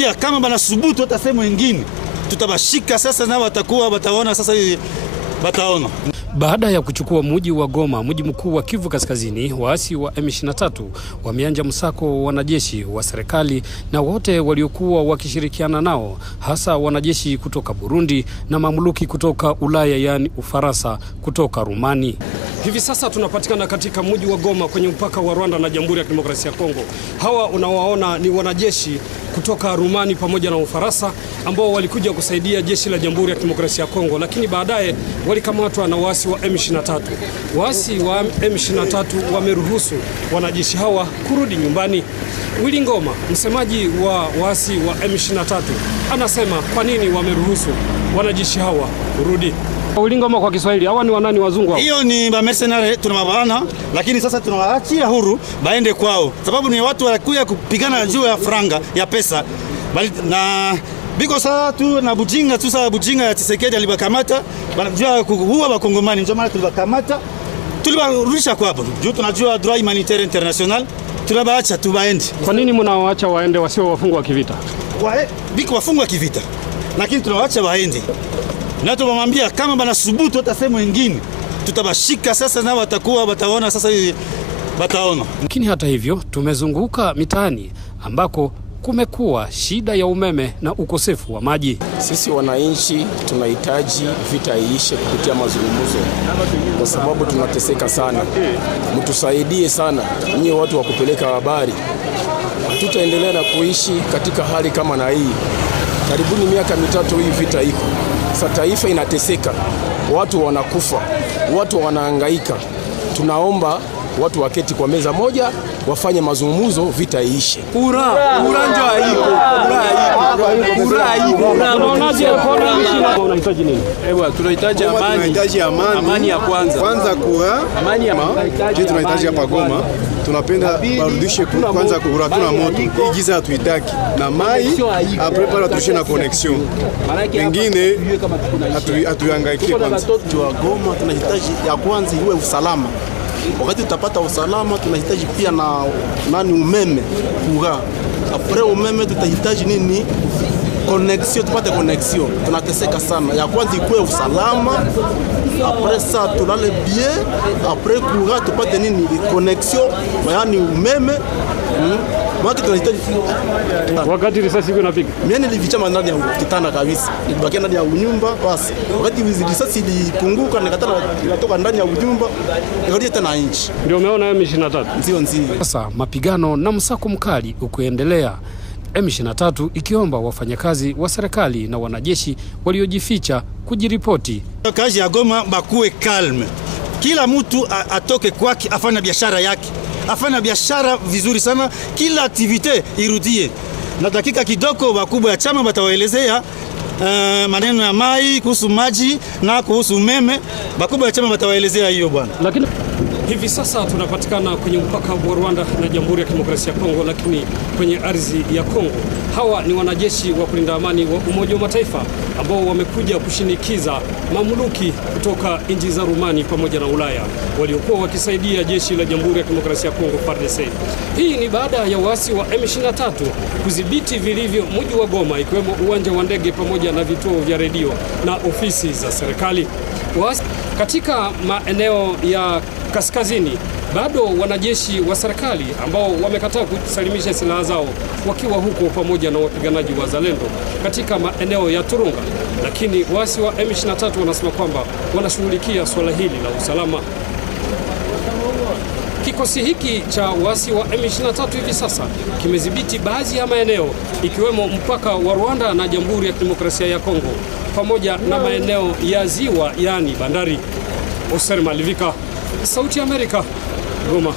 tunamwambia kama banasubutu hata sehemu nyingine tutabashika sasa, na wataona sasa, bataona. Baada ya kuchukua mji wa Goma, mji mkuu wa Kivu Kaskazini, waasi wa M23 wameanza msako wa wanajeshi wa serikali na wote waliokuwa wakishirikiana nao, hasa wanajeshi kutoka Burundi na mamluki kutoka Ulaya, yani Ufaransa, kutoka Rumani. Hivi sasa tunapatikana katika mji wa Goma kwenye mpaka wa Rwanda na Jamhuri ya Kidemokrasia ya Kongo. Hawa unawaona ni wanajeshi kutoka Rumani pamoja na Ufaransa ambao walikuja kusaidia jeshi la Jamhuri ya Kidemokrasia ya Kongo, lakini baadaye walikamatwa na waasi wa M23. Waasi wa M23 wameruhusu wanajeshi hawa kurudi nyumbani. Willy Ngoma, msemaji wa waasi wa M23, anasema kwa nini wameruhusu wanajeshi hawa kurudi. Willy Ngoma, kwa Kiswahili, hawa ni wanani wazungu hao? Hiyo ni mercenary tunawabana, lakini sasa tunawaachia huru baende kwao, sababu ni watu walikuja kupigana juu ya franga ya pesa. Na biko saa tu na Bujinga tu, saa Bujinga ya Tshisekedi alibakamata banajua kuua Wakongomani, ndio maana tulibakamata, tulibarudisha kwa hapo juu tunajua droit humanitaire international, tunabaacha tu baende. Kwa nini mnawaacha waende wasio wafungwa wa kivita? Biko wafungwa kivita, lakini tunawaacha waende. Na tumwambia kama banasubutu hata sehemu nyingine tutabashika sasa, na wataona sasa, bataona. Lakini hata hivyo tumezunguka mitaani ambako kumekuwa shida ya umeme na ukosefu wa maji. Sisi wananchi tunahitaji vita iishe kupitia mazungumzo, kwa sababu tunateseka sana. Mtusaidie sana nyinyi watu wa kupeleka habari. Tutaendelea na kuishi katika hali kama na hii. Karibuni miaka 3 hii vita iko. Sasa taifa inateseka, watu wanakufa, watu wanahangaika. Tunaomba watu waketi kwa meza moja, wafanye mazungumzo, vita iishe. Unahitaji nini? Tunahitaji amani ya kwanza kura. Amani ya tunahitaji hapa Goma. Tunapenda barudishe kwanza kura, tuna moto. Hii giza hatuitaki. Na mai aprepara tushe na connection. Pengine hatuhangaike kwanza. Wa Goma tunahitaji ya kwanza iwe usalama. Wakati tutapata usalama, tunahitaji pia na umeme kura. Apre umeme tutahitaji nini? Connection, tupate connection. Tunateseka sana. Ya kwanza ikuwe usalama. Apre ça tulale bien. Apre kura tupate nini? Connection, yaani umeme. Mwaki tunahitaji. Wakati risasi inapiga, mimi nilivichama ndani ya kitanda kabisa. Nilibaki ndani ya nyumba basi. Wakati risasi ilipunguka nikatana inatoka ndani ya nyumba, nikarudia tena nje. Ndio umeona M23. Ndio. Sasa mapigano na msako mkali ukoendelea, M23 ikiomba wafanyakazi wa serikali na wanajeshi waliojificha kujiripoti. Kazi ya Goma bakuwe calme. Kila mtu atoke kwake, afanye biashara yake. Afanya biashara vizuri sana, kila activite irudie. Na dakika kidogo wakubwa ya chama batawaelezea maneno ya mai, kuhusu maji na kuhusu umeme. Wakubwa ya chama batawaelezea hiyo bwana. Lakini hivi sasa tunapatikana kwenye mpaka wa Rwanda na Jamhuri ya Kidemokrasia ya Kongo, lakini kwenye ardhi ya Kongo. Hawa ni wanajeshi wa kulinda amani wa Umoja wa Mataifa ambao wamekuja kushinikiza mamluki kutoka nchi za Rumani pamoja na Ulaya waliokuwa wakisaidia jeshi la Jamhuri ya Kidemokrasia ya Kongo FARDC. Hii ni baada ya waasi wa M23 kudhibiti vilivyo mji wa Goma, ikiwemo uwanja wa ndege pamoja na vituo vya redio na ofisi za serikali. Katika maeneo ya kaskazini bado wanajeshi wa serikali ambao wamekataa kusalimisha silaha zao wakiwa huko pamoja na wapiganaji wa Zalendo katika maeneo ya Turunga, lakini waasi wa M23 wanasema kwamba wanashughulikia swala hili la usalama. Kikosi hiki cha waasi wa M23 hivi sasa kimedhibiti baadhi ya maeneo ikiwemo mpaka wa Rwanda na Jamhuri ya Kidemokrasia ya Kongo pamoja na maeneo ya ziwa, yani bandari. Oser Malivika, Sauti ya Amerika, Goma.